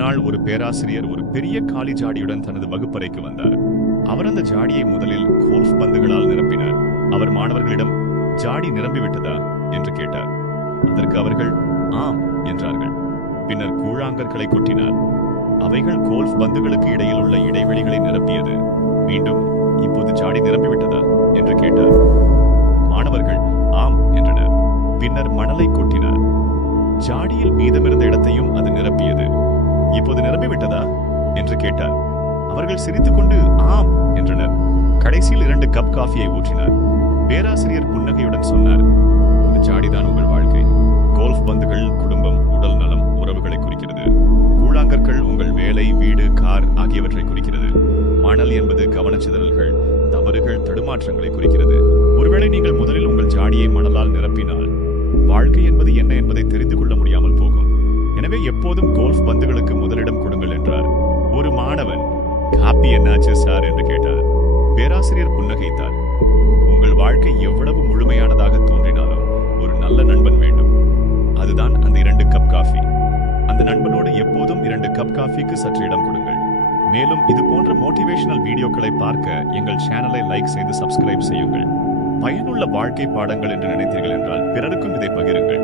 நாள் ஒரு பேராசிரியர் ஒரு பெரிய காலி ஜாடியுடன் தனது வகுப்பறைக்கு வந்தார். அவர் அந்த ஜாடியை முதலில் கோல்ஃப் பந்துகளால் நிரப்பினார். அவர் மாணவர்களிடம், ஜாடி நிரம்பிவிட்டதா என்று கேட்டார். அதற்கு அவர்கள் ஆம் என்றார்கள். பின்னர் கூழாங்கற்களை கொட்டினார். அவைகள் கோல்ஃப் பந்துகளுக்கு இடையில் உள்ள இடைவெளிகளை நிரப்பியது. மீண்டும், இப்போது ஜாடி நிரம்பிவிட்டதா என்று கேட்டார். மாணவர்கள் ஆம் என்றனர். பின்னர் மணலை கொட்டினார். ஜாடியில் மீதமிருந்த இடத்தையும் அது நிரப்பியது. இப்போது நிரம்பிவிட்டதா என்று கேட்டார். அவர்கள் சிரித்துக்கொண்டு ஆம் என்றனர். கடைசியில் 2 கப் காஃபியை ஊற்றினார். பேராசிரியர் புன்னகையுடன் சொன்னார், இந்த ஜாடிதான் உங்கள் வாழ்க்கை. கோல்ஃப் பந்துகள் குடும்பம், உடல் நலம், உறவுகளை குறிக்கிறது. கூழாங்கற்கள் உங்கள் வேலை, வீடு, கார் ஆகியவற்றை குறிக்கிறது. மணல் என்பது கவனச்சிதறல்கள், தவறுகள், தடுமாற்றங்களை குறிக்கிறது. ஒருவேளை நீங்கள் முதலில் உங்கள் ஜாடியை மணலால் நிரப்பினால் வாழ்க்கை என்பது என்ன என்பதை தெரிந்து கொள்ள முடியாமல் போகும். எனவே எப்போதும் கோல்ஃப் பந்துகளுக்கு முதலிடம் கொடுங்கள் என்றார். ஒரு மாணவன், காப்பி என்னாச்சு சார் என்று கேட்டார். பேராசிரியர் புன்னகைத்தார். உங்கள் வாழ்க்கை எவ்வளவு முழுமையானதாக தோன்றினாலும் ஒரு நல்ல நண்பன் வேண்டும். அதுதான் அந்த 2 கப் காஃபி. அந்த நண்பனோடு எப்போதும் 2 கப் காஃபிக்கு சற்று இடம் கொடுங்கள். மேலும் இது போன்ற மோட்டிவேஷனல் வீடியோக்களை பார்க்க எங்கள் சேனலை லைக் செய்து சப்ஸ்கிரைப் செய்யுங்கள். பயனுள்ள வாழ்க்கை பாடங்கள் என்று நினைத்தீர்கள் என்றால் பிறருக்கும் இதை பகிருங்கள்.